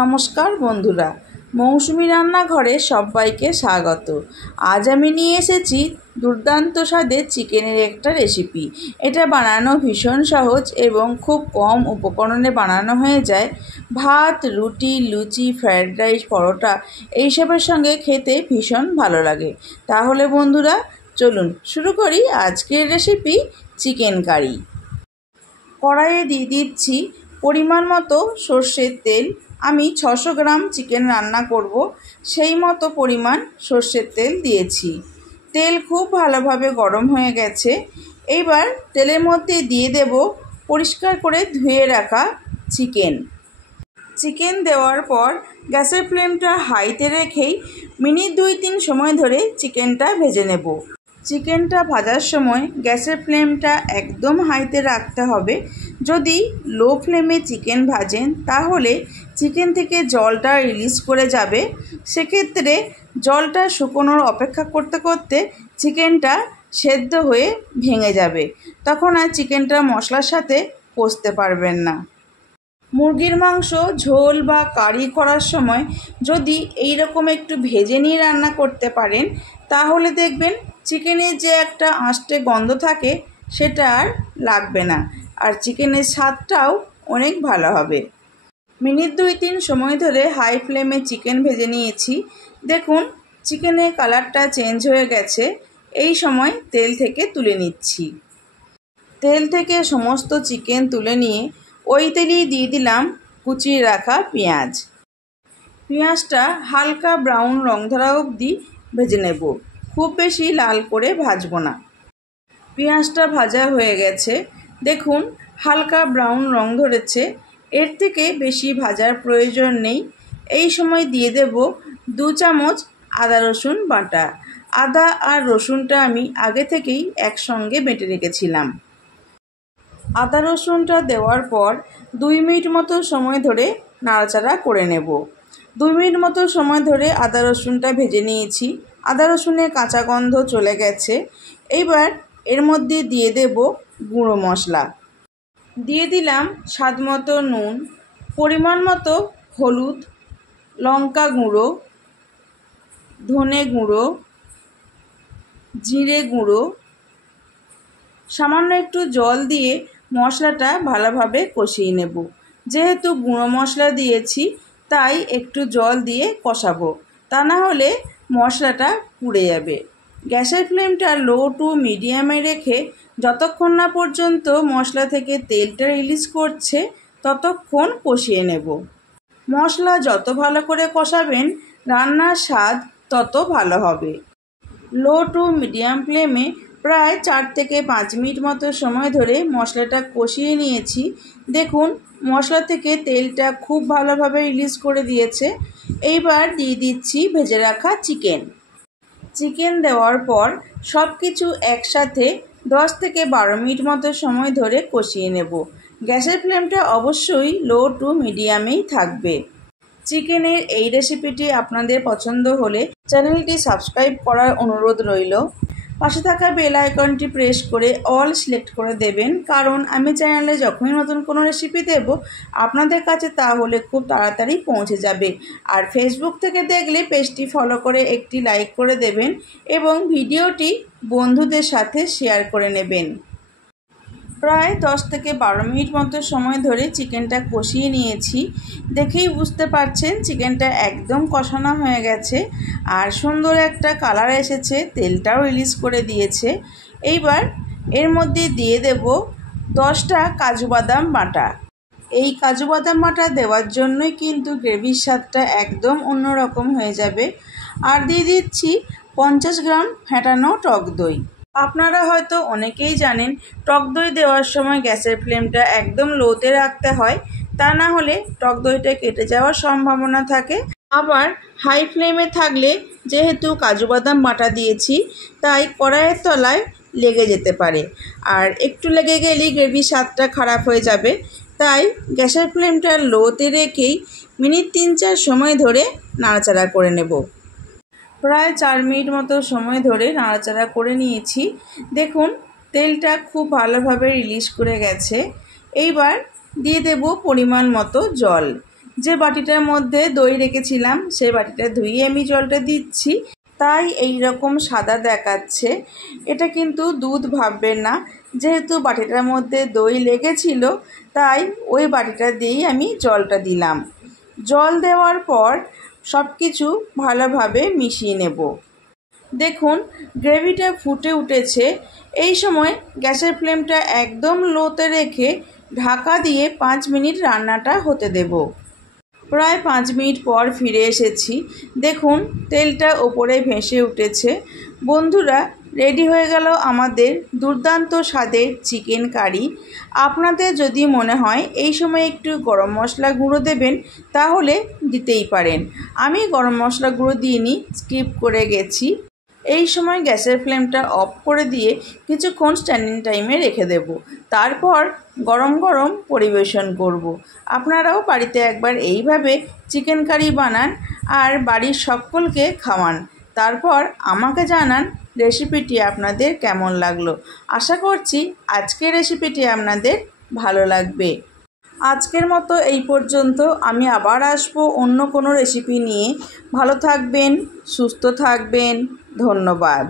নমস্কার বন্ধুরা, মৌসুমি রান্নাঘরে সবাইকে স্বাগত। আজ আমি নিয়ে এসেছি দুর্দান্ত স্বাদের চিকেনের একটা রেসিপি। এটা বানানো ভীষণ সহজ এবং খুব কম উপকরণে বানানো হয়ে যায়। ভাত, রুটি, লুচি, ফ্রায়েড রাইস, পরোটা এইসবের সঙ্গে খেতে ভীষণ ভালো লাগে। তাহলে বন্ধুরা চলুন শুরু করি আজকের রেসিপি, চিকেন কারি। কড়াইয়ে দিয়ে দিচ্ছি পরিমাণ মতো সর্ষের তেল। আমি 600 গ্রাম চিকেন রান্না করব, সেই মতো পরিমাণ সর্ষের তেল দিয়েছি। তেল খুব ভালোভাবে গরম হয়ে গেছে। এইবার তেলের মধ্যে দিয়ে দেব পরিষ্কার করে ধুয়ে রাখা চিকেন দেওয়ার পর গ্যাসের ফ্লেমটা হাইতে রেখেই মিনিট 2-3 সময় ধরে চিকেনটা ভেজে নেব। চিকেনটা ভাজার সময় গ্যাসের ফ্লেমটা একদম হাইতে রাখতে হবে। যদি লো ফ্লেমে চিকেন ভাজেন তাহলে চিকেন থেকে জলটা রিলিজ করে যাবে। সেক্ষেত্রে জলটা শুকোনোর অপেক্ষা করতে করতে চিকেনটা সেদ্ধ হয়ে ভেঙে যাবে, তখন আর চিকেনটা মশলার সাথে কষতে পারবেন না। মুরগির মাংস ঝোল বা কারি করার সময় যদি এই রকম একটু ভেজে নিয়ে রান্না করতে পারেন তাহলে দেখবেন চিকেনের যে একটা আঁশটে গন্ধ থাকে সেটা আর লাগবে না, আর চিকেনের স্বাদটাও অনেক ভালো হবে। মিনিট 2-3 সময় ধরে হাই ফ্লেমে চিকেন ভেজে নিয়েছি। দেখুন চিকেনের কালারটা চেঞ্জ হয়ে গেছে। এই সময় তেল থেকে তুলে নিচ্ছি। তেল থেকে সমস্ত চিকেন তুলে নিয়ে ওই তেলেই দিয়ে দিলাম কুচিয়ে রাখা পেঁয়াজটা হালকা ব্রাউন রং ধরা অবধি ভেজে নেব, খুব বেশি লাল করে ভাজবো না। পেঁয়াজটা ভাজা হয়ে গেছে, দেখুন হালকা ব্রাউন রং ধরেছে। এর থেকে বেশি ভাজার প্রয়োজন নেই। এই সময় দিয়ে দেব 2 চামচ আদা রসুন বাটা। আদা আর রসুনটা আমি আগে থেকেই একসঙ্গে বেটে রেখেছিলাম। আদা রসুনটা দেওয়ার পর 2 মিনিট মতো সময় ধরে নাড়াচাড়া করে নেব। 2 মিনিট মতো সময় ধরে আদা রসুনটা ভেজে নিয়েছি। আদা রসুনের কাঁচা গন্ধ চলে গেছে। এইবার এর মধ্যে দিয়ে দেব গুঁড়ো মশলা। দিয়ে দিলাম স্বাদ মতো নুন, পরিমাণ মতো হলুদ, লঙ্কা গুঁড়ো, ধনে গুঁড়ো, জিরে গুঁড়ো। সামান্য একটু জল দিয়ে মশলাটা ভালোভাবে কষিয়ে নেব। যেহেতু গুঁড়ো মশলা দিয়েছি তাই একটু জল দিয়ে কষাবো, তা না হলে মশলাটা পুড়ে যাবে। গ্যাসের ফ্লেমটা লো টু মিডিয়ামে রেখে যতক্ষণ না পর্যন্ত মশলা থেকে তেলটা রিলিজ করছে ততক্ষণ কষিয়ে নেব। মশলা যত ভালো করে কষাবেন রান্নার স্বাদ তত ভালো হবে। লো টু মিডিয়াম ফ্লেমে প্রায় 4 থেকে 5 মিনিট মতো সময় ধরে মশলাটা কষিয়ে নিয়েছি। দেখুন মশলা থেকে তেলটা খুব ভালোভাবে রিলিজ করে দিয়েছে। এইবার দিয়ে দিচ্ছি ভেজে রাখা চিকেন দেওয়ার পর সব কিছু একসাথে 10 থেকে 12 মিনিট মতো সময় ধরে কষিয়ে নেব। গ্যাসের ফ্লেমটা অবশ্যই লো টু মিডিয়ামেই থাকবে। চিকেনের এই রেসিপিটি আপনাদের পছন্দ হলে চ্যানেলটি সাবস্ক্রাইব করার অনুরোধ রইল। পাশে থাকা বেল আইকনটি প্রেস করে অল সিলেক্ট করে দেবেন, কারণ আমি চ্যানেলে যখনই নতুন কোনো রেসিপি দেব আপনাদের কাছে তাহলে খুব তাড়াতাড়ি পৌঁছে যাবে। আর ফেসবুক থেকে দেখলে পেজটি ফলো করে একটি লাইক করে দেবেন এবং ভিডিওটি বন্ধুদের সাথে শেয়ার করে নেবেন। প্রায় 10 থেকে 12 মিনিট মতো সময় ধরে চিকেনটা কষিয়ে নিয়েছি। দেখেই বুঝতে পারছেন চিকেনটা একদম কষানো হয়ে গেছে আর সুন্দর একটা কালার এসেছে, তেলটাও রিলিজ করে দিয়েছে। এইবার এর মধ্যে দিয়ে দেব 10টা কাজু বাদাম বাটা। এই কাজু বাদাম বাটা দেওয়ার জন্যই কিন্তু গ্রেভির স্বাদটা একদম অন্যরকম হয়ে যাবে। আর দিয়ে দিচ্ছি 50 গ্রাম ফেটানো টক দই। আপনারা হয়তো অনেকেই জানেন টক দই দেওয়ার সময় গ্যাসের ফ্লেমটা একদম লোতে রাখতে হয়, তা না হলে টক দইটা কেটে যাওয়ার সম্ভাবনা থাকে। আবার হাই ফ্লেমে থাকলে যেহেতু কাজু বাদাম বাটা দিয়েছি তাই কড়াইয়ের তলায় লেগে যেতে পারে, আর একটু লেগে গেলেই গ্রেভির স্বাদটা খারাপ হয়ে যাবে। তাই গ্যাসের ফ্লেমটা লোতে রেখেই মিনিট 3-4 সময় ধরে নাড়াচাড়া করে নেব। প্রায় 4 মিনিট মতো সময় ধরে নাড়াচাড়া করে নিয়েছি। দেখুন তেলটা খুব ভালোভাবে রিলিজ করে গেছে। এইবার দিয়ে দেব পরিমাণ মতো জল। যে বাটিটার মধ্যে দই রেখেছিলাম সেই বাটিটা ধুয়ে আমি জলটা দিচ্ছি, তাই এই রকম সাদা দেখাচ্ছে। এটা কিন্তু দুধ ভাববেন না, যেহেতু বাটিটার মধ্যে দই লেগেছিল তাই ওই বাটিটা দিয়েই আমি জলটা দিলাম। জল দেওয়ার পর সব কিছু ভালোভাবে মিশিয়ে নেব। দেখুন গ্রেভিটা ফুটে উঠেছে। এই সময় গ্যাসের ফ্লেমটা একদম লোতে রেখে ঢাকা দিয়ে 5 মিনিট রান্নাটা হতে দেব। প্রায় 5 মিনিট পর ফিরে এসেছি। দেখুন তেলটা ওপরে ভেসে উঠেছে। বন্ধুরা, রেডি হয়ে গেল আমাদের দুর্দান্ত স্বাদের চিকেন কারি। আপনাদের যদি মনে হয় এই সময় একটু গরম মশলা গুঁড়ো দেবেন তাহলে দিতেই পারেন। আমি গরম মশলা গুঁড়ো দিইনি, স্কিপ করে গেছি। এই সময় গ্যাসের ফ্লেমটা অফ করে দিয়ে কিছুক্ষণ স্ট্যান্ডিং টাইমে রেখে দেব। তারপর গরম গরম পরিবেশন করব। আপনারাও বাড়িতে একবার এইভাবে চিকেন কারি বানান আর বাড়ির সকলকে খাওয়ান। তারপর আমাকে জানান রেসিপিটি আপনাদের কেমন লাগলো। আশা করছি আজকের রেসিপিটি আপনাদের ভালো লাগবে। আজকের মতো এই পর্যন্ত। আমি আবার আসবো অন্য কোনো রেসিপি নিয়ে। ভালো থাকবেন, সুস্থ থাকবেন। ধন্যবাদ।